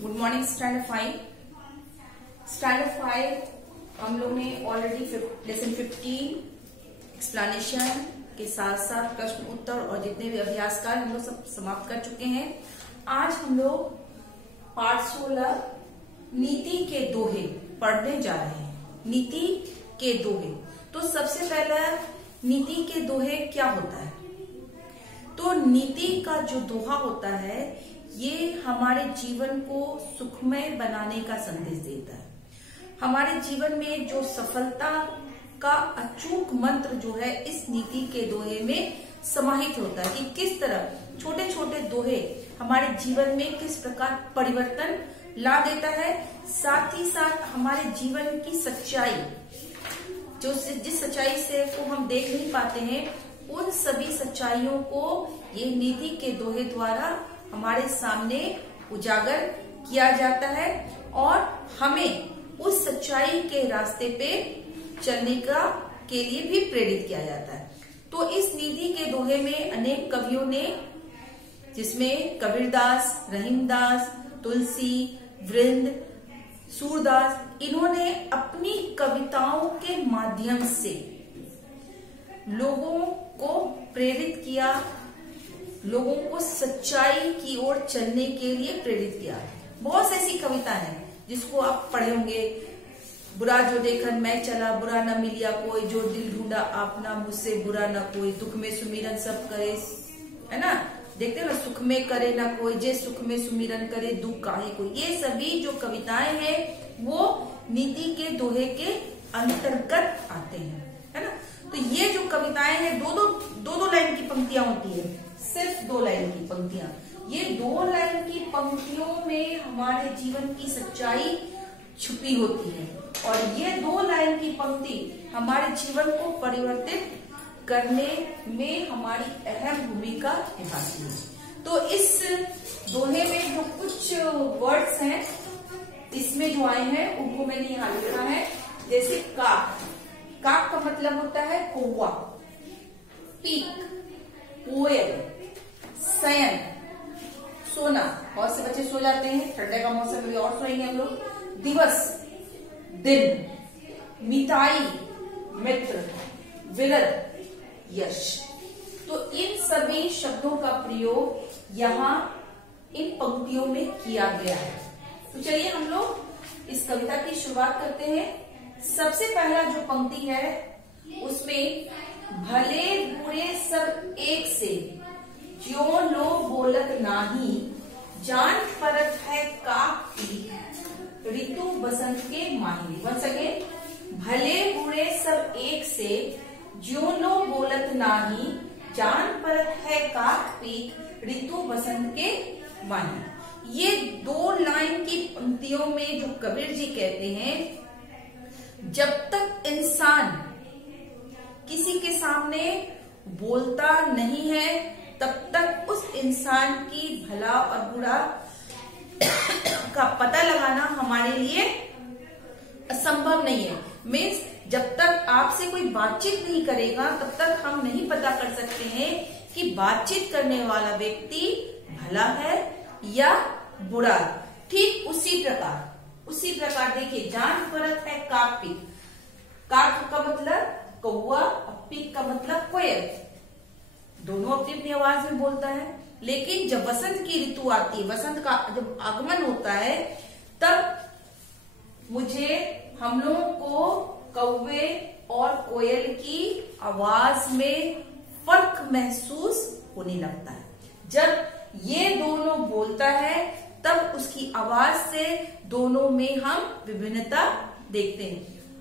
Good morning standard 5। Standard 5 हम लोग ने ऑलरेडी लेसन 15 एक्सप्लेनेशन के साथ साथ प्रश्न उत्तर और जितने भी अभ्यास कार्य हम लोग सब समाप्त कर चुके हैं। आज हम लोग पाठ 16 नीति के दोहे पढ़ने जा रहे हैं। नीति के दोहे। तो सबसे पहला नीति के दोहे क्या होता है? तो नीति का जो दोहा होता है ये हमारे जीवन को सुखमय बनाने का संदेश देता है। हमारे जीवन में जो सफलता का अचूक मंत्र जो है इस नीति के दोहे में समाहित होता है कि किस तरह छोटे छोटे दोहे हमारे जीवन में किस प्रकार परिवर्तन ला देता है। साथ ही साथ हमारे जीवन की सच्चाई जो जिस सच्चाई से को हम देख नहीं पाते हैं उन सभी सच्चाइयों को ये नीति के दोहे द्वारा हमारे सामने उजागर किया जाता है और हमें उस सच्चाई के रास्ते पे चलने के लिए भी प्रेरित किया जाता है। तो इस नीति के दोहे में अनेक कवियों ने, जिसमें कबीरदास, रहीमदास, तुलसी, वृंद, सूरदास, इन्होंने अपनी कविताओं के माध्यम से लोगों को प्रेरित किया, लोगों को सच्चाई की ओर चलने के लिए प्रेरित किया। बहुत ऐसी कविता है जिसको आप पढ़े होंगे। बुरा जो देखन मैं चला, बुरा न मिलिया कोई, जो दिल ढूंढा आपना, मुझसे बुरा न कोई, दुख में सुमिरन सब करे, है ना। देखते हो ना, सुख में करे ना कोई, जे सुख में सुमिरन करे, दुख काहे कोई। ये सभी जो कविताएं हैं वो नीति के दोहे के अंतर्गत आते हैं, है ना। तो ये जो कविताएं हैं दो लाइन की पंक्तियां होती है, सिर्फ 2 लाइन की पंक्तियां। ये 2 लाइन की पंक्तियों में हमारे जीवन की सच्चाई छुपी होती है और ये 2 लाइन की पंक्ति हमारे जीवन को परिवर्तित करने में हमारी अहम भूमिका निभाती है। तो इस दोहे में जो कुछ वर्ड्स हैं इसमें जो आए हैं उनको मैंने यहाँ लिखा है। जैसे काक, काक का मतलब होता है कौवा, पीक कोयल, शयन सोना, बहुत से बच्चे सो जाते हैं, ठंडे का मौसम में और सोएंगे हम लोग। दिवस दिन, मिताई मित्र, विरद यश। तो इन सभी शब्दों का प्रयोग यहाँ इन पंक्तियों में किया गया है। तो चलिए हम लोग इस कविता की शुरुआत करते हैं। सबसे पहला जो पंक्ति है उसमें भले बुरे सब एक से, ज्यों लो बोलत नाही, जान परत है काक की, ऋतु बसंत के माही। वन सेकेंड, भले बुरे सब एक से, ज्यों लो बोलत नाही, जान परत है काक पीक, ऋतु बसंत के माही। ये 2 लाइन की पंक्तियों में जो कबीर जी कहते हैं, जब तक इंसान किसी के सामने बोलता नहीं है तब तक उस इंसान की भला और बुरा का पता लगाना हमारे लिए असंभव नहीं है। मीन्स जब तक आपसे कोई बातचीत नहीं करेगा तब तक हम नहीं पता कर सकते हैं कि बातचीत करने वाला व्यक्ति भला है या बुरा। ठीक उसी प्रकार देखिए, जान परत है काक पीक। काक का मतलब कौवा, पीक का मतलब कोयल। दोनों अपनी अपनी आवाज में बोलता है। लेकिन जब वसंत की ऋतु आती है, वसंत का जब आगमन होता है, तब हम लोगों को कौवे और कोयल की आवाज में फर्क महसूस होने लगता है। जब ये दोनों बोलता है तब उसकी आवाज से दोनों में हम विभिन्नता देखते हैं।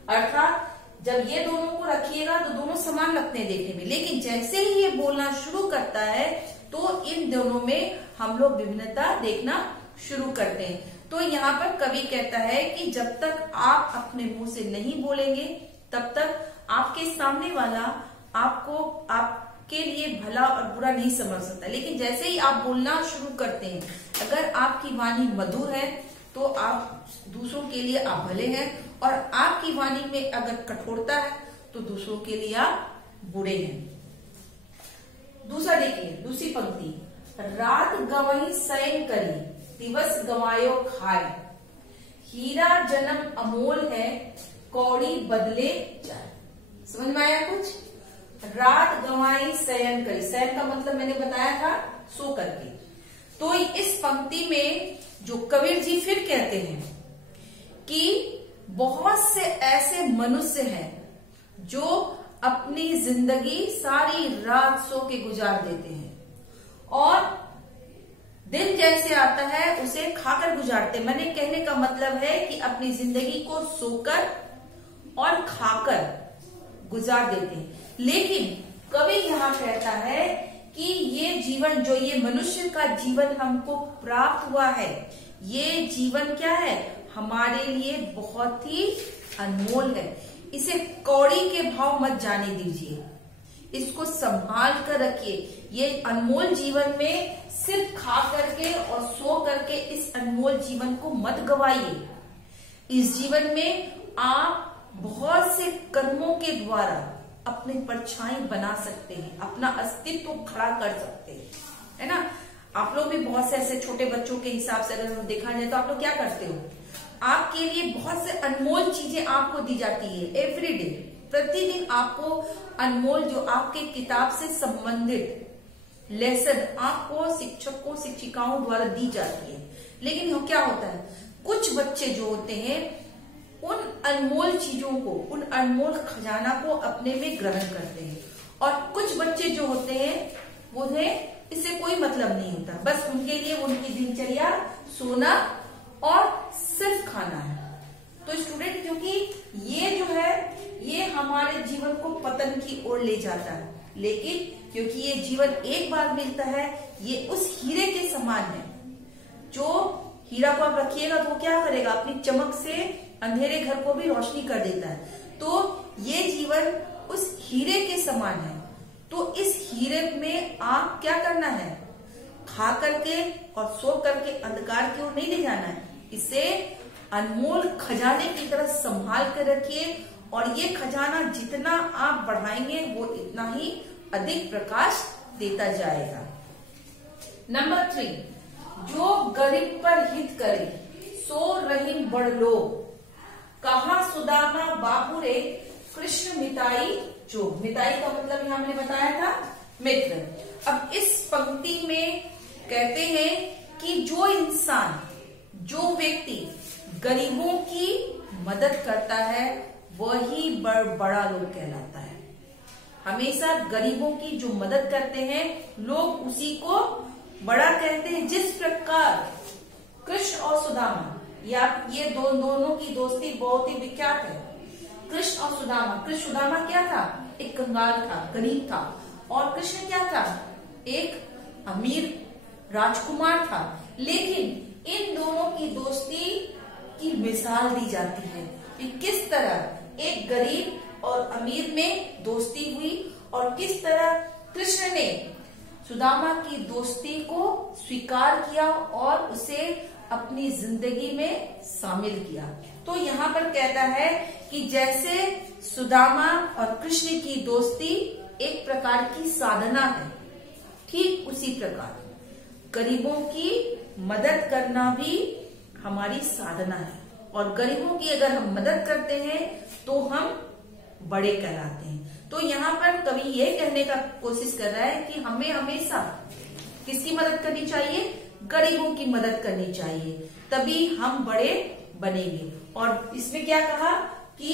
अर्थात जब ये दोनों को रखिएगा तो दोनों समान लगते हैं देखने में, लेकिन जैसे ही ये बोलना शुरू करता है तो इन दोनों में हम लोग विभिन्नता देखना शुरू करते हैं। तो यहाँ पर कवि कहता है कि जब तक आप अपने मुंह से नहीं बोलेंगे तब तक आपके सामने वाला आपके लिए भला और बुरा नहीं समझ सकता। लेकिन जैसे ही आप बोलना शुरू करते हैं, अगर आपकी वाणी मधुर है तो आप दूसरों के लिए आप भले हैं, और आपकी वाणी में अगर कठोरता है तो दूसरों के लिए आप बुरे हैं। दूसरा देखिए, दूसरी पंक्ति, रात गवई शयन करी, दिवस गंवायो खाए, हीरा जन्म अमोल है, कौड़ी बदले जाए। समझ में आया कुछ? रात गंवाई शयन करी, शयन का मतलब मैंने बताया था सो करके। तो इस पंक्ति में जो कबीर जी फिर कहते हैं कि बहुत से ऐसे मनुष्य हैं जो अपनी जिंदगी सारी रात सो के गुजार देते हैं और दिन जैसे आता है उसे खाकर गुजारते। मैंने कहने का मतलब है कि अपनी जिंदगी को सोकर और खाकर गुजार देते हैं। लेकिन कवि यहाँ कहता है कि ये जीवन, जो ये मनुष्य का जीवन हमको प्राप्त हुआ है, ये जीवन क्या है, हमारे लिए बहुत ही अनमोल है। इसे कौड़ी के भाव मत जाने दीजिए, इसको संभाल कर रखिए। ये अनमोल जीवन में सिर्फ खा करके और सो करके इस अनमोल जीवन को मत गवाइए। इस जीवन में आप बहुत से कर्मों के द्वारा अपने परछाई बना सकते हैं, अपना अस्तित्व खड़ा कर सकते हैं, है ना। आप लोग भी बहुत से ऐसे छोटे बच्चों के हिसाब से अगर देखा जाए तो आप लोग क्या करते हो, आपके लिए बहुत से अनमोल चीजें आपको दी जाती है एवरीडे, प्रतिदिन आपको अनमोल जो आपके किताब से संबंधित लेसन आपको शिक्षकों शिक्षिकाओं द्वारा दी जाती है। लेकिन क्या होता है, कुछ बच्चे जो होते हैं उन अनमोल चीजों को, उन अनमोल खजाना को अपने में ग्रहण करते हैं, और कुछ बच्चे जो होते हैं उन्हें इससे कोई मतलब नहीं होता, बस उनके लिए उनकी दिनचर्या सोना और सिर्फ खाना है। तो स्टूडेंट, क्योंकि ये जो है ये हमारे जीवन को पतन की ओर ले जाता है, लेकिन क्योंकि ये जीवन एक बार मिलता है, ये उस हीरे के समान है। जो हीरा को आप रखिएगा तो वो क्या करेगा, अपनी चमक से अंधेरे घर को भी रोशनी कर देता है। तो ये जीवन उस हीरे के समान है। तो इस हीरे में आप क्या करना है, खा करके और सो करके अंधकार की ओर नहीं ले जाना है, इसे अनमोल खजाने की तरह संभाल कर रखिए, और ये खजाना जितना आप बढ़ाएंगे वो इतना ही अधिक प्रकाश देता जाएगा। नंबर 3, जो गरीब पर हित करे सो रहीम बड़ लोग, कहा सुदामा बापुरे कृष्ण मिताई जोग। मिताई का मतलब यहां हमने बताया था मित्र। अब इस पंक्ति में कहते हैं कि जो इंसान, जो व्यक्ति गरीबों की मदद करता है वही बड़ा लोग कहलाता है। हमेशा गरीबों की जो मदद करते हैं लोग उसी को बड़ा कहते हैं। जिस प्रकार कृष्ण और सुदामा, या ये दोनों की दोस्ती बहुत ही विख्यात है। कृष्ण और सुदामा, कृष्ण सुदामा क्या था, एक कंगाल था, गरीब था, और कृष्ण क्या था, एक अमीर राजकुमार था। लेकिन इन दोनों की दोस्ती की मिसाल दी जाती है कि किस तरह एक गरीब और अमीर में दोस्ती हुई, और किस तरह कृष्ण ने सुदामा की दोस्ती को स्वीकार किया और उसे अपनी जिंदगी में शामिल किया। तो यहाँ पर कहता है कि जैसे सुदामा और कृष्ण की दोस्ती एक प्रकार की साधना है, ठीक उसी प्रकार गरीबों की मदद करना भी हमारी साधना है। और गरीबों की अगर हम मदद करते हैं तो हम बड़े कहलाते हैं। तो यहाँ पर कवि ये कहने का कोशिश कर रहा है कि हमें हमेशा किसकी मदद करनी चाहिए, गरीबों की मदद करनी चाहिए, तभी हम बड़े बनेंगे। और इसमें क्या कहा कि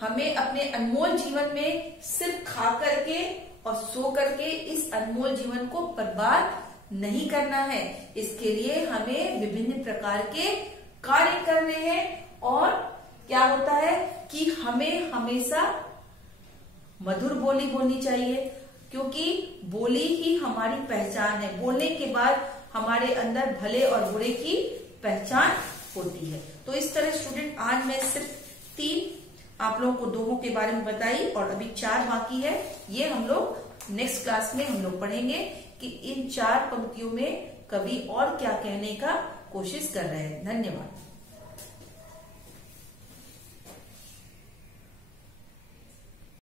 हमें अपने अनमोल जीवन में सिर्फ खा करके और सो करके इस अनमोल जीवन को बर्बाद नहीं करना है। इसके लिए हमें विभिन्न प्रकार के कार्य करने हैं, और क्या होता है कि हमें हमेशा मधुर बोली बोलनी चाहिए, क्योंकि बोली ही हमारी पहचान है। बोलने के बाद हमारे अंदर भले और बुरे की पहचान होती है। तो इस तरह स्टूडेंट, आज मैं सिर्फ 3 आप लोगों को दोहों के बारे में बताई, और अभी 4 बाकी है। ये हम लोग नेक्स्ट क्लास में हम लोग पढ़ेंगे कि इन 4 पंक्तियों में कवि और क्या कहने का कोशिश कर रहे हैं। धन्यवाद।